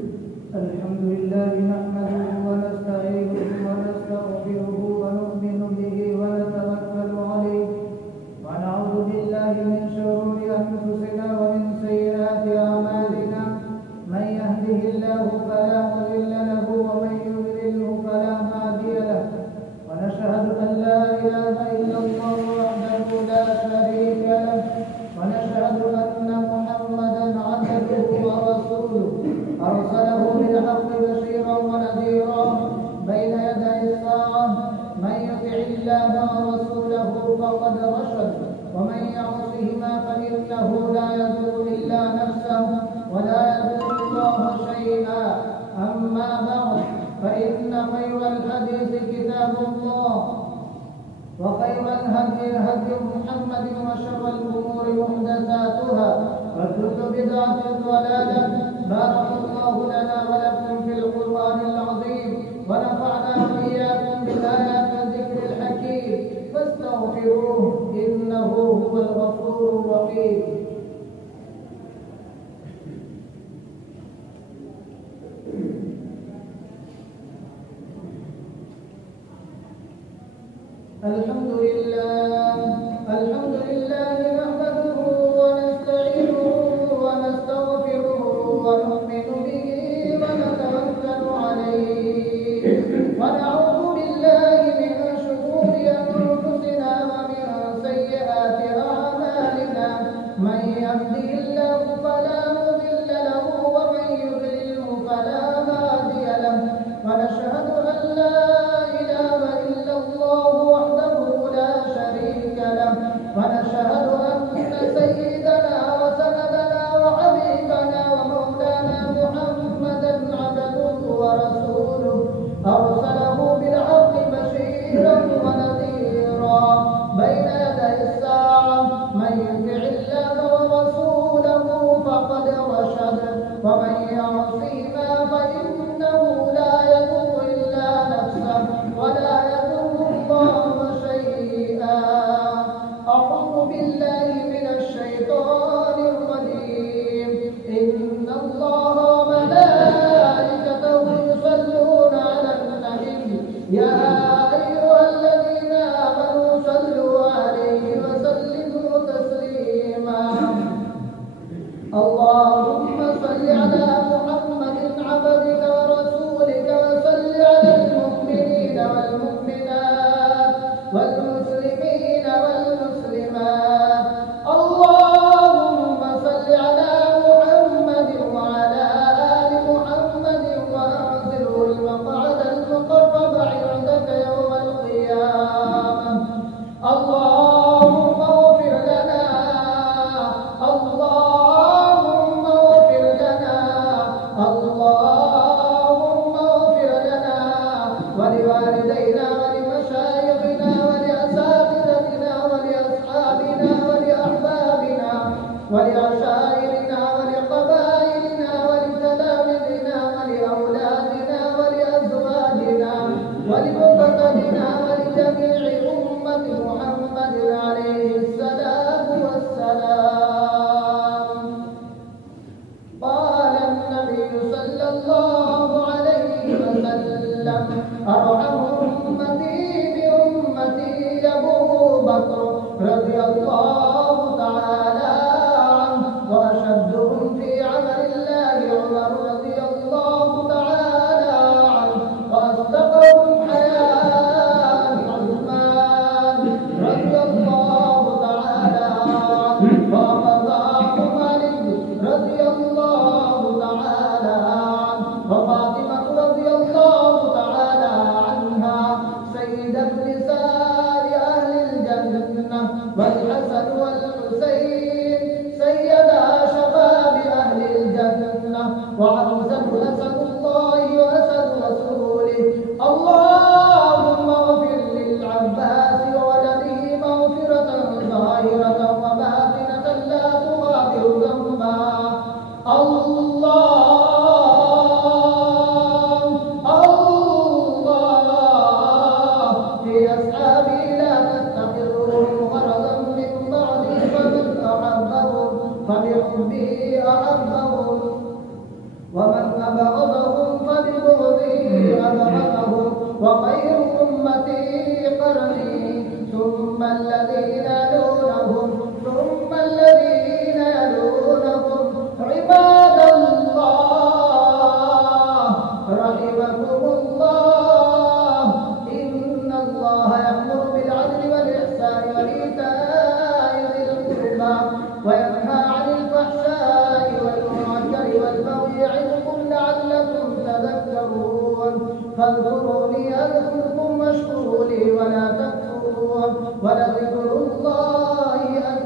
الحمد لله نحمده ونستعينه ونستغفره ونؤمن به ونتوكل عليه ونعوذ بالله من شرور أنفسنا ومن سيئات أعمالنا من يهده الله فلا مضل له ومن يضلله فلا هادي له ونشهد أن لا إله إلا الله وحده لا شريك له ونشهد أن محمدا عبده ورسوله أرسله بالحق بشيرا ونذيرا بين يدي الساعة من يطع الله ورسوله فقد رشد ومن يعصهما فإنه لا يضر إلا نفسه ولا يضر الله شيئا أما بعد فإن خير الحديث كتاب الله وخير الهدي هدي محمد وشر الأمور محدثاتها وكل بدعة ضلالة بارك الله لنا ولكم في القرآن العظيم ونفعنا وإياكم بالآيات والذكر الحكيم فاستغفروه إنه هو الغفور الرحيم. الحمد لله نحمده ونستعينه ونستغفره ونؤمن به ونتوكل عليه ونعوذ بالله من شرور أنفسنا ومن سيئات أعمالنا من يهده الله فلا مضل له ومن يضلله فلا هادي له ونشهد أن لا إله إلا الله وحده لا شريك له ونشهد أن سيدنا وسندنا وحبيبنا ومولانا محمدا عبده ورسوله أرسله بالحق بشيرا ونذيرا بين يدي الساعة من يطع الله ورسوله فقد رشد ومن يعصهما فإنه لا يضر إلا نفسه ولا يضر الله شيئا. أعوذ بالله من الشيطان الرجيم. إن الله وملائكته يصلون على النبي يا أيها الذين آمنوا صلوا عليه وسلموا تسليما. اللهم صل على محمد عبدك ورسولك وصل على المؤمنين والمؤمنات والمسلمين والمسلمات. اللهم صل على محمد وعلى آل محمد وأنزله المقعد المقرب عندك يوم القيامة. اللهم اغفر لنا اللهم اغفر لنا اللهم اغفر لنا ولوالدينا ولمشايخنا ولأساتذتنا ولأصحابنا ولأحبابنا ولعشائرنا ولقبائلنا ولتلامذنا ولأولادنا ولأزواجنا ولمقتدنا ولجميع أمة محمد عليه الصلاة والسلام. قال النبي صلى الله عليه وسلم أرحم أمتي بأمتي أبو بكر رضي الله تعالى عنه وأشدهم في عمل الله عمر رضي الله تعالى عنه وأصدقهم حياء عثمان رضي الله تعالى عنه وأرضاهم علي رضي الله تعالى عنه وفاطمة رضي الله تعالى عنها سيدة نساء أهل الجنة والحسن والحسين سيدا شباب أهل الجنة وعروسة أسد الله وأسد رسوله. اللهم اغفر للعباس وولده مغفرة ظاهرة وباطنة لا تغادر ذنبا. الله في أصحابي لا تتخذوهم غرضا من بعدي فمن أحبهم فبحبه أحبهم ومن أبى أبغضهم فببغضي أبغضهم وخير أمتي قرني ثم الذين يلونهم ثم الذين يلونهم عباد الله رحمكم الله إن الله يأمر بالعدل والإحسان وإيتاء ذي القربى وينهى عن الفحشاء والمنكر والبغي يعظكم لعلكم تذكرون فاذكروني أذكركم واشكروا لي ولا تكفرون ولذكر الله أكبر